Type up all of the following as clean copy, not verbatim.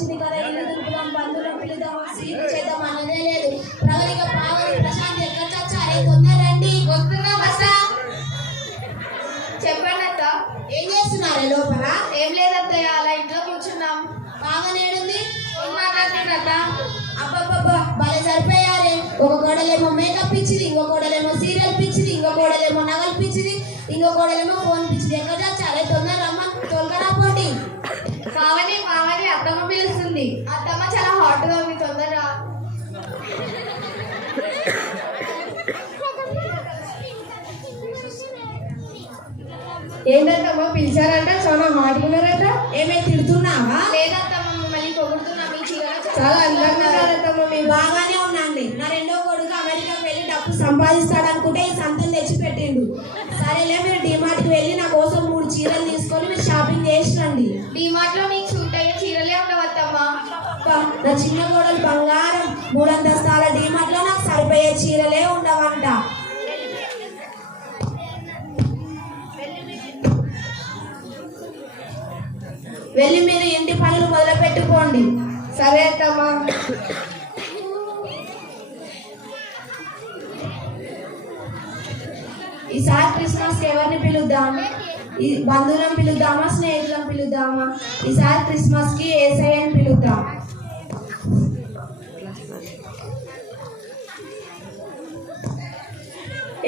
వచ్చింది కదా, ఇల్లు దులుపుదాం, బంధువులను పిలుద్దాం, స్వీట్లు చేద్దాం అన్నదే లేదు. ప్రవళిక పావని ప్రశాంత్ ఎక్కడ చచ్చారే, తొందర రండి. వస్తున్నా బస్సా. చెప్పండి అత్త. ఏం చేస్తున్నారే లోపల? ఏం లేదత్తయ్య, అలా ఇంట్లో కూర్చున్నాం. పావనేడుంది? అత్త. అబ్బబ్బబ్బా భలే సరిపోయారే. ఒక కోడలేమో మేకప్ పిచ్చిది, ఇంకో కోడలేమో సీరియల్ పిచ్చిది, ఇంకో కోడలేమో నగలు పిచ్చిది, ఇంకో కోడలేమో ఫోన్ పిచ్చిది. ఎక్కడ చచ్చారే, తొందర రమ్మ, తోలుకరా పోటీ. పావని పావని అత్తమ్మ పిలుస్తుంది. అత్తమ్మ చాలా హాట్ గా ఉంది, తొందరగా. ఏంటత్తమ్మ పిలిచారంట, చాలా హాట్ ఉన్నారట. ఏమే తిడుతున్నావా? లేదత్తమ్మ, మిమ్మల్ని పొగుడుతున్నా. మీ చీర చాలా అందంగా ఉన్నారత్తమ్మ. మీరు బాగానే ఉన్నాండి. నా రెండో కొడుకు అమెరికాకి వెళ్ళి డబ్బు సంపాదిస్తాడు అనుకుంటే ఈ సంతం తెచ్చి పెట్టిండు. సరేలే, మీరు డిమార్ట్కి వెళ్ళి నా కోసం 3 చీరలు తీసుకొని మీరు షాపింగ్ చేసి రండి. డిమార్ట్ లో నీకు సూట్ అయ్యే చీరలే ఉండవత్తమ్మా. నా చిన్న కోడలు బంగారం 3 అంతస్తాల డిమార్ట్ లో నాకు సరిపోయే చీరలే ఉండవంట. వెళ్ళి మీరు ఇంటి పనులు మొదలు పెట్టుకోండి. సరే అత్తమ్మా. ఈసారి క్రిస్మస్ ఎవరిని పిలుద్దాం? బంధువులను పిలుద్దామా, స్నేహితులను పిలుద్దామా? ఈసారి క్రిస్మస్ కి యేసయ్యని పిలుద్దాం.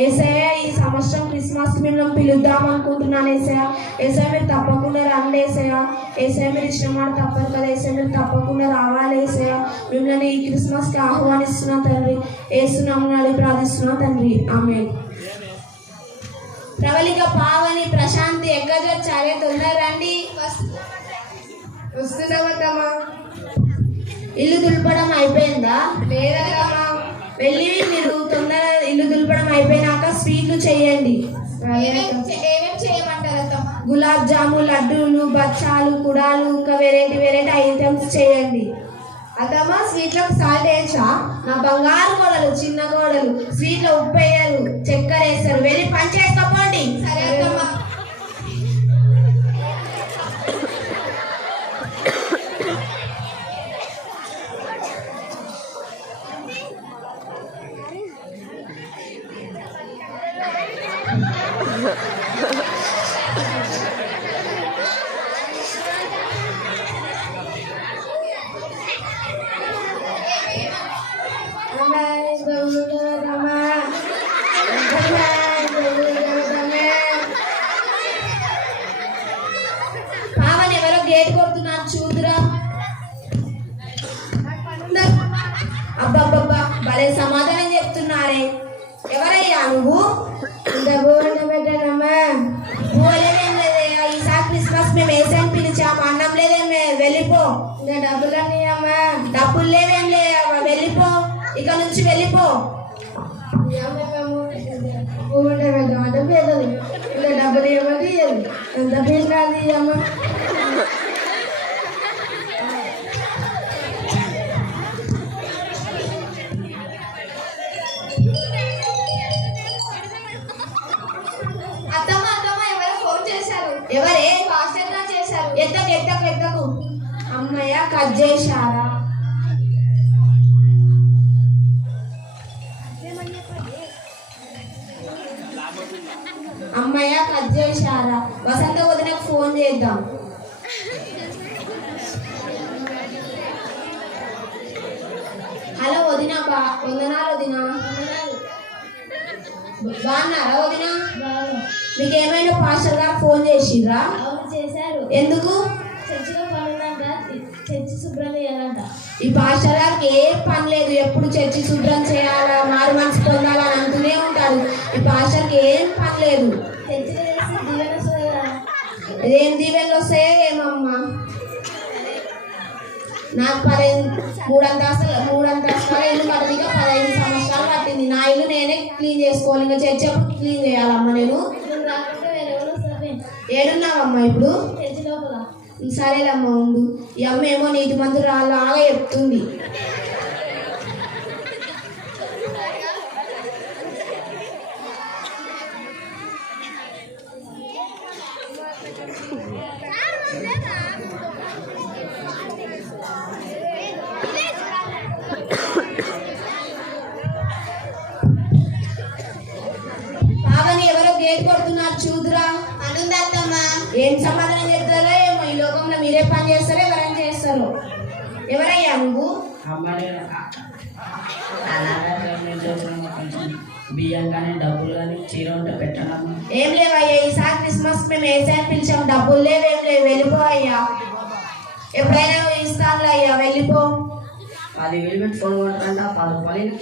యేసయ్య, ఈ సంవత్సరం క్రిస్మస్ కి మిమ్మల్ని పిలుద్దాం అనుకుంటున్నాను. యేసయ్య మీరు తప్పకుండా రండి. యేసయ్య మీరు ఇచ్చిన మాట తప్పదు కదా. యేసయ్య మీరు తప్పకుండా రావాలి. యేసయ్య మిమ్మల్ని ఈ క్రిస్మస్ కి ఆహ్వానిస్తున్నా తండ్రి. యేసునామమున అడిగి ప్రార్థిస్తున్నా తండ్రి, ఆమేన్. ప్రవళిక, పావని, ప్రశాంతి ఎక్కడ వచ్చారే, తొందర రండి. వస్తున్నామత్తమ్మా. ఇల్లు దులపడం అయిపోయిందా? లేదత్తమ్మా. వెళ్ళి మీరు తొందర ఇల్లు దులపడం అయిపోయినాక స్వీట్లు చేయండి. ఏమేం చేయమంటారు అత్తమ్మా? గులాబ్ జాము, లడ్డూలు, బచ్చాలు, కుడాలు, ఇంకా వెరైటీ ఐటమ్స్ చేయండి. అత్తమ్మా, స్వీట్లో సాల్ట్ వేయచ్చా? నా బంగారు కోడలు, చిన్న కోడలు స్వీట్లో ఉప్పు వేయరు, చక్కెర వేస్తారు. వెళ్ళి పని చేసుకోండి. సరే అత్తమ్మా. పావని ఎవరో గేట్ కొడుతున్నాను చూదురా. అబ్బబ్బబ్బా భలే సమాధానం చెప్తున్నారే. ఎవరయ్యా నువ్వు? పోలేదేం లేదయ్యా, ఈసారి క్రిస్మస్ మేము యేసయ్యని పిలిచాము. అన్నం లేదేం, వెళ్ళిపో. ఇంకా డబ్బులన్నీ అమ్మా. డబ్బులు లేవేం లేవా, వెళ్ళిపో. ఇక నుంచి వెళ్ళిపో. డబ్బులు ఇవ్వమంటే ఎంత పిల్లలు ఇవ్వమ్మా. అత్తమ్మ అత్తమ్మ, ఎవరో ఫోన్ చేశారు. ఎవరే? ఫాస్టర్ గా చేశారు. ఎత్తకు. అమ్మయ్య, కట్ చేశారా? అమ్మయ్య, కట్ చేశారా? వసంత వదినకు ఫోన్ చేద్దాం. హలో వదిన, వందనాలు వదిన. బాగున్నారా వదిన? మీకు ఏమైనా పాస్టర్ గారు ఫోన్ చేసిర్రా? అవును చేశారు. ఎందుకు? చర్చిలో పనులంట, చర్చి శుభ్రం చేయాలంట. ఈ పాస్టర్ గారికి ఏ పని లేదు, ఎప్పుడు చర్చి శుభ్రం చేయాలా, మారు మనసు పొందాలా అని అంటూనే ఉంటాడు. ఈ పాస్టర్కి ఏం పని లేదు. చర్చిలో చేసి దీవెన వస్తుంది కదా. ఏం దీవెనలు వస్తాయో ఏమమ్మా. నాకు 3 అంతస్తుల ఇల్లు కట్టదిగా 15 సంవత్సరాలు పట్టింది. నా ఇల్లు నేనే క్లీన్ చేసుకోవాలి. ఇంకా చర్చి అప్పుడు క్లీన్ చేయాలమ్మా నేను. ఏడున్నావమ్మా ఇప్పుడు? చర్చి లోపల. సరేలమ్మా ఉండు. ఈ అమ్మ ఏమో నీటి మందు రాలాగా చెప్తుంది. పావని ఎవరో గేట్ కొడుతున్నారు చూదురా. అనుందత్తమ్మ. ఏం సమాధానం చెప్తారో ఏమో, ఈ లోకంలో మీరే పని చేస్తారో ఎవరైనా చేస్తారు. ఎవరయ్యా నువ్వు? బియ్యం కానీ డబ్బులు కానీ చీర ఉంటే పెట్టడం. ఏం లేవయ్యా, ఈసారి క్రిస్మస్ మేము వేసాయని పిలిచాం, డబ్బులు లేవు ఏం లేవు, వెళ్ళిపో అయ్యా. ఎప్పుడైనా ఇస్తానులే అయ్యా, వెళ్ళిపో. అది వెళ్ళిపెట్టి ఫోన్ కొట్టంట 10 రూపాయలు.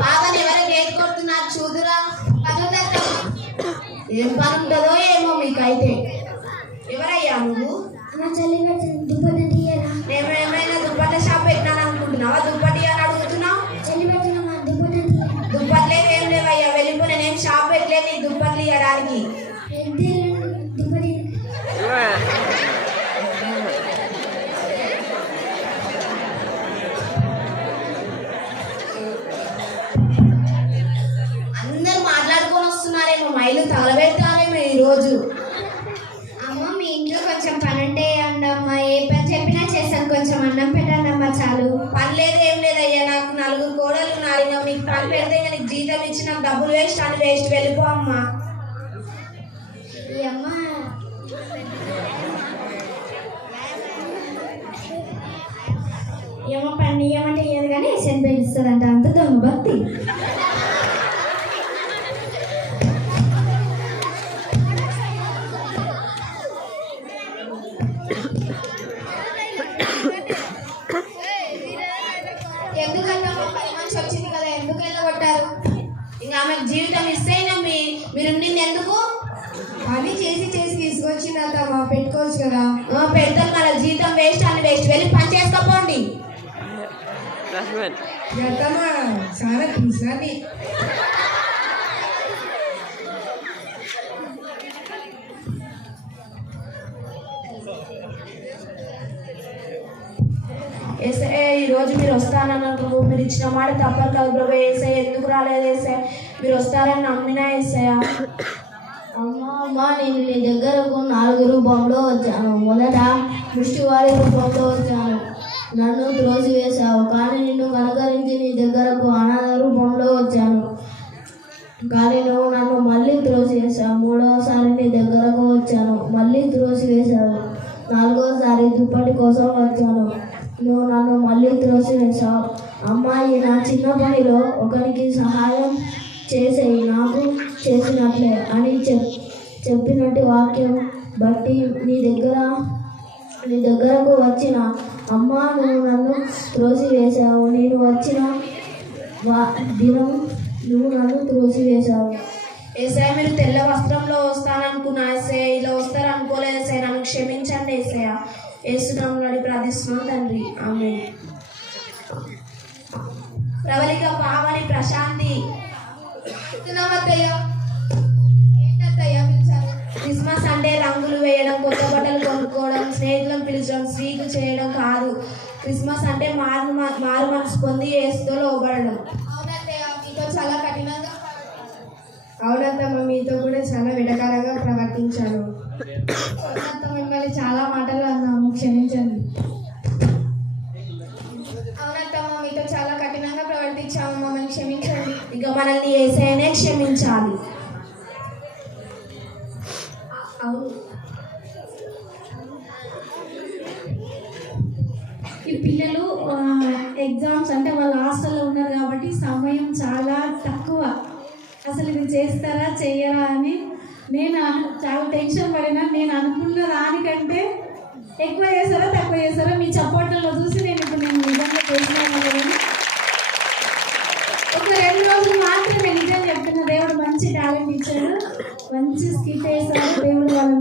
పావని ఎవరో గేట్ కొడుతున్నారు చూదురా. ఏం పని ఉంటుందో ఏమో మీకైతే. ఎవరయ్యా నువ్వు? నేను ఏమైనా దుప్పట్ల షాప్ పెట్టినాను అనుకుంటున్నావా? దుప్పటి అని అడుగుతున్నావు. దుప్పట్లేదు ఏం లేవయ్యా, వెళ్ళిపో. నేనేం షాప్ పెట్టలేదు నీ దుప్పట్లు ఇవ్వడానికి. అందరు మాట్లాడుకొని వస్తున్నారేమో, మైలు తగలబెడతారేమో ఈరోజు. అమ్మ మీ ఇంట్లో కొంచెం పని ఉంటే అమ్మా, ఏ పని చెప్పినా చేస్తాను, కొంచెం అన్నం పెట్టండి అమ్మా చాలు. పని లేదు ఏం లేదయ్యా, నాకు 4 కోడలు ఉన్నారు. ఇంకా మీకు పని పెడితే ఇంకా నీకు జీతం ఇచ్చి నాకు డబ్బులు వేస్ట్ అని వేస్ట్. వెళ్ళిపో అమ్మా. ఈ అమ్మ ఏమో పని ఏమంటే ఇయ్యదు కానీ ఎస్ఎన్ పిలుస్తుందంట, అంత దొంగ భక్తి. ఎందుకంటే మా పని మనిషి వచ్చింది కదా, ఎందుకు వెళ్ళగొట్టారు? ఇంకా ఆమెకు జీవితం ఇస్తే మీరు ఉండింది ఎందుకు? పని చేసి చేసి తీసుకొచ్చిందంట మా, పెట్టుకోవచ్చు కదా. పెడతాను కదా, జీతం వేస్ట్ అని వేస్ట్. వెళ్ళి పని చేసుకోపోండి. చాలా చూసాని. ఏసే ఈరోజు మీరు వస్తానన్నారు, మీరు ఇచ్చిన మాట తప్పదు కదా ప్రభు. ఏసే ఎందుకు రాలేదు? ఏసే మీరు వస్తారని నమ్మినా ఏసయ్యా. అమ్మా నేను నీ దగ్గరకు 4 రూపంలో వచ్చాను. మొదట ముష్టివారి రూపంలో వచ్చాను, నన్ను త్రోసివేశావు. కానీ నిన్ను కనుకరించి నీ దగ్గరకు అనాథ రూపంలో వచ్చాను, కానీ నువ్వు నన్ను మళ్ళీ త్రోసివేశావు. 3వసారి నీ దగ్గరకు వచ్చాను, మళ్ళీ త్రోసివేశావు. 4వసారి దుప్పటి కోసం వచ్చాను, నువ్వు నన్ను మళ్ళీ త్రోసివేశావు. అమ్మాయి నా చిన్న పనిలో ఒకరికి సహాయం చేసేయి, నాకు చేసినట్లే అని చెప్పినట్టు వాక్యం బట్టి నీ దగ్గరకు వచ్చిన అమ్మా, నువ్వు నన్ను త్రోసివేశావు. నేను వచ్చిన దినం నువ్వు నన్ను త్రోసివేశావు. ఏసయ్య మీరు తెల్ల వస్త్రంలో వస్తాననుకున్నా ఏసయ్య, ఇలా వస్తారు అనుకోలేదు ఏసయ్య. నన్ను క్షమించండి ఏసయ్య. ఏసునామములో ప్రార్థిస్తున్నాను తండ్రి, ఆమేన్. ప్రవళిక, పావని, ప్రశాంతి. క్రిస్మస్ అంటే రంగులు వేయడం, కొత్త బట్టలు కొనుక్కోవడం, స్నేహితులను పిలిచడం, స్వీట్లు చేయడం కాదు. క్రిస్మస్ అంటే మారు మనసు పొంది యేసుతో లోబడడం. అవునత్తయ్య, మీతో చాలా కఠినంగా. అవునంతమ్మ, మీతో కూడా చాలా వెటకారంగా ప్రవర్తించాను. మిమ్మల్ని చాలా మాటలు అన్నాము, క్షమించండి. అవునత్తమ్మ, మీతో చాలా కఠినంగా ప్రవర్తించాము, మమ్మల్ని క్షమించండి. ఇక మనల్ని యేసయ్యనే క్షమించాలి. అవును. ఈ పిల్లలు ఎగ్జామ్స్ అంటే వాళ్ళ హాస్టల్లో ఉన్నారు కాబట్టి సమయం చాలా తక్కువ. అసలు ఇది చేస్తారా చెయ్యరా అని నేను చాలా టెన్షన్ పడినా. నేను అనుకున్న దానికంటే ఎక్కువ చేస్తారా తక్కువ చేస్తారా మీ చప్పట్లలో చూసి నేను నిజంగా చేసినాను. ఒక 2 రోజులు మాత్రమే నిజం చెప్తున్నా, దేవుడు మంచి టాలెంట్ ఇచ్చాడు, మంచి స్కిట్ వేశారు, దేవుడు వాళ్ళని